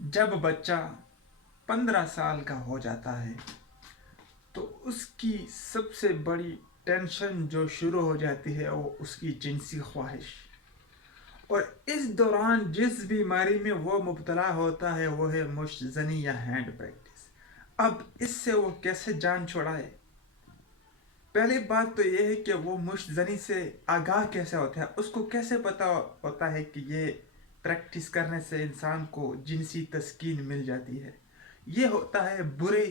جب بچہ 15 سال کا ہو جاتا ہے تو اس کی سب سے بڑی ٹینشن جو شروع ہو جاتی ہے وہ اس کی جنسی خواہش، اور اس دوران جس بیماری میں وہ مبتلا ہوتا ہے وہ ہے مشت زنی یا ہینڈ پریکٹس۔ اب اس سے وہ کیسے جان چھڑائے؟ پہلی بات تو یہ ہے کہ وہ مشت زنی سے آگاہ کیسے ہوتا ہے، اس کو کیسے پتا ہوتا ہے کہ یہ پریکٹس کرنے سے انسان کو جنسی تسکین مل جاتی ہے؟ یہ ہوتا ہے برے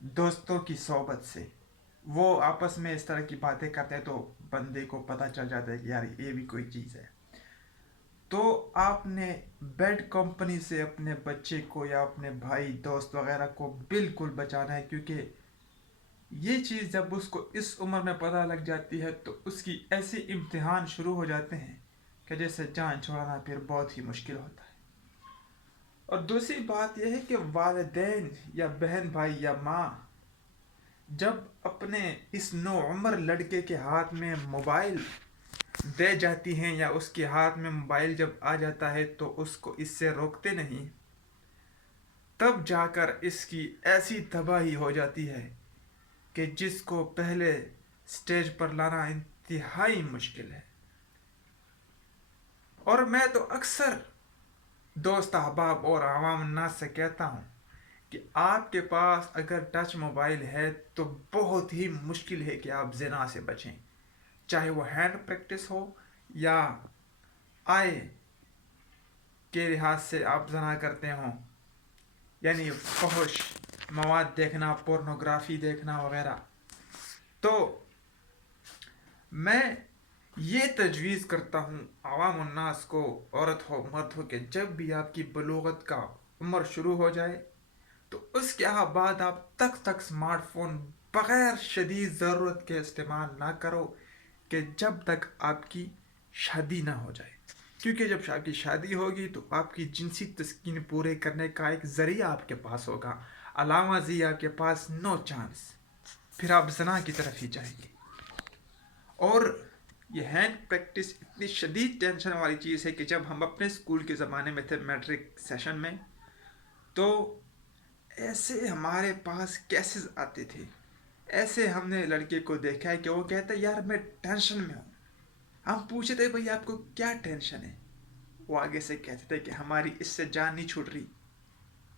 دوستوں کی صحبت سے۔ وہ آپس میں اس طرح کی باتیں کرتے ہیں تو بندے کو پتہ چل جاتا ہے کہ یار یہ بھی کوئی چیز ہے۔ تو آپ نے بیڈ کمپنی سے اپنے بچے کو یا اپنے بھائی دوست وغیرہ کو بالکل بچانا ہے، کیونکہ یہ چیز جب اس کو اس عمر میں پتہ لگ جاتی ہے تو اس کی ایسے امتحان شروع ہو جاتے ہیں کہ جیسے جان چھوڑانا پھر بہت ہی مشکل ہوتا ہے۔ اور دوسری بات یہ ہے کہ والدین یا بہن بھائی یا ماں جب اپنے اس نو عمر لڑکے کے ہاتھ میں موبائل دے جاتی ہیں یا اس کے ہاتھ میں موبائل جب آ جاتا ہے تو اس کو اس سے روکتے نہیں، تب جا کر اس کی ایسی تباہی ہو جاتی ہے کہ جس کو پہلے سٹیج پر لانا انتہائی مشکل ہے۔ اور میں تو اکثر دوست احباب اور عوام الناس سے کہتا ہوں کہ آپ کے پاس اگر ٹچ موبائل ہے تو بہت ہی مشکل ہے کہ آپ زنا سے بچیں، چاہے وہ ہینڈ پریکٹس ہو یا آئے کے لحاظ سے آپ زنا کرتے ہوں، یعنی فحش مواد دیکھنا، پورنوگرافی دیکھنا وغیرہ۔ تو میں یہ تجویز کرتا ہوں عوام الناس کو، عورت ہو مرد ہو، کہ جب بھی آپ کی بلوغت کا عمر شروع ہو جائے تو اس کے بعد آپ تک سمارٹ فون بغیر شدید ضرورت کے استعمال نہ کرو کہ جب تک آپ کی شادی نہ ہو جائے، کیونکہ جب آپ کی شادی ہوگی تو آپ کی جنسی تسکین پورے کرنے کا ایک ذریعہ آپ کے پاس ہوگا، علامہ زی آپ کے پاس نو چانس، پھر آپ زنا کی طرف ہی جائیں گے۔ اور یہ ہینڈ پریکٹس اتنی شدید ٹینشن والی چیز ہے کہ جب ہم اپنے اسکول کے زمانے میں تھے میٹرک سیشن میں، تو ایسے ہمارے پاس کیسز آتے تھے، ایسے ہم نے لڑکے کو دیکھا ہے کہ وہ کہتا ہے یار میں ٹینشن میں ہوں۔ ہم پوچھتے تھے بھائی آپ کو کیا ٹینشن ہے؟ وہ آگے سے کہتے تھے کہ ہماری اس سے جان نہیں چھوٹ رہی۔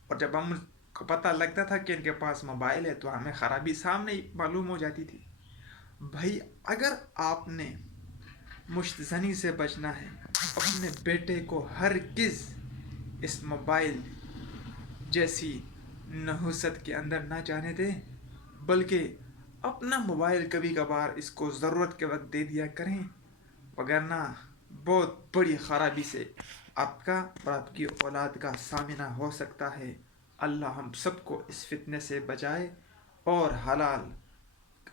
اور جب ہم کو پتہ لگتا تھا کہ ان کے پاس موبائل ہے تو ہمیں خرابی سامنے ہی معلوم ہو جاتی تھی۔ بھائی اگر آپ نے مشت زنی سے بچنا ہے، اپنے بیٹے کو ہرگز اس موبائل جیسی نحوست کے اندر نہ جانے دیں، بلکہ اپنا موبائل کبھی کبھار اس کو ضرورت کے وقت دے دیا کریں، وگرنہ بہت بڑی خرابی سے آپ کا اور آپ کی اولاد کا سامنا ہو سکتا ہے۔ اللہ ہم سب کو اس فتنے سے بچائے اور حلال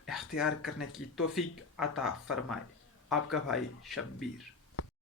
اختیار کرنے کی توفیق عطا فرمائے۔ آپ کا بھائی شبیر۔